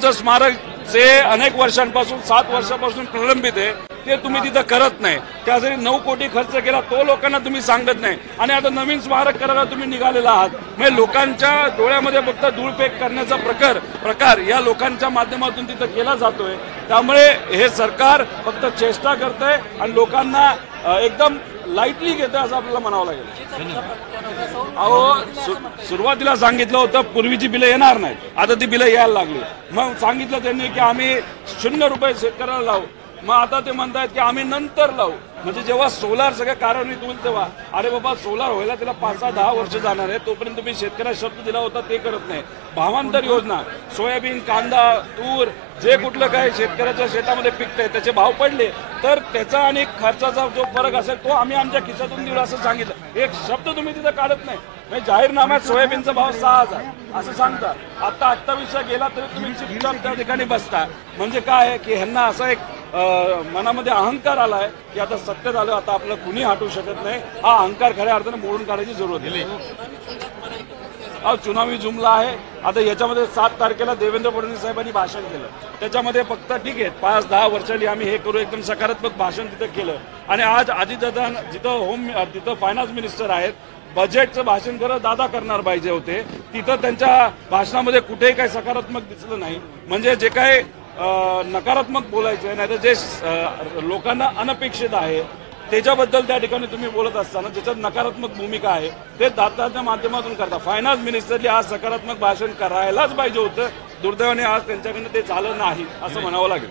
लोकांचं स्मारक जे अनेक वर्षांपासून 7 वर्षापासून प्रलंबित आहे ते तुम्ही तिथं करत नाही। त्यासाठी 9 कोटी खर्च केला तो लोकांना तुम्ही सांगत नाही आणि आता नवीन स्मारक करायला तुम्ही निघालेला आहात। म्हणजे लोकांच्या डोळ्यामध्ये फक्त धूळफेक करण्याचा प्रकार या लोकांच्या माध्यमातून तिथं केला जातोय। त्यामुळे हे सरकार फक्त चेष्टा करतंय आणि लोकांना एकदम लाईटली घेतं असं आपल्याला म्हणावं लागेल। अहो सुरुवातीला सांगितलं होतं पूर्वीची बिलं येणार नाहीत, आता ती बिलं यायला लागली। मग सांगितलं त्यांनी की आम्ही 0 रुपये शेतकऱ्याला लावू, मग आता ते म्हणतायत की आम्ही नंतर लावू। म्हणजे जेव्हा सोलार सगळं कार्यान्वित होईल तेव्हा अरे बाबा सोलार व्हायला त्याला 5-10 वर्ष जाणार आहे, तोपर्यंत तुम्ही शेतकऱ्याला शब्द दिला होता ते करत नाही। भावांतर योजना सोयाबीन कांदा तूर जे कुठलं काय शेतकऱ्याच्या शेतामध्ये पिकतंय त्याचे भाव पडले तर त्याचा आणि खर्चाचा जो फरक असेल तो आम्ही आमच्या खिशातून देऊ असं सांगितलं। एक शब्द तुम्ही तिथं काढत नाही। म्हणजे जाहीरनाम्यात सोयाबीनचा भाव 6,000 असं सांगता, आता 28 गेला तरी तुम्ही चुपचाप त्या ठिकाणी बसता। म्हणजे काय आहे की ह्यांना असा एक मनामध्ये अहंकार आलाय की आता सत्तेत आलं आता आपलं कुणी हटवू शकत नाही। हा अहंकार खऱ्या अर्थाने मोडून काढायची जरूरत आहे। चुनावी जुमला आहे। आता याच्यामध्ये 7 तारखेला देवेंद्र फडणवीस साहेबांनी भाषण केलं, त्याच्यामध्ये फक्त ठीक आहे 5-10 वर्षांनी आम्ही हे करू एकदम सकारात्मक भाषण तिथं केलं। आणि आज अजितदादा तिथं फायनान्स मिनिस्टर आहेत, बजेटचं भाषण करत दादा करणार पाहिजे होते, तिथं त्यांच्या भाषणामध्ये कुठेही काही सकारात्मक दिसलं नाही। म्हणजे जे काही नकारात्मक बोलायचं नाही तर जे लोकांना अनपेक्षित आहे त्याच्याबद्दल त्या ठिकाणी तुम्ही बोलत असताना ज्याच्यात नकारात्मक भूमिका आहे ते दादाच्या माध्यमातून करता। फायनान्स मिनिस्टरने आज सकारात्मक भाषण करायलाच पाहिजे होतं, दुर्दैवाने आज त्यांच्याकडनं ते झालं नाही असं म्हणावं लागेल।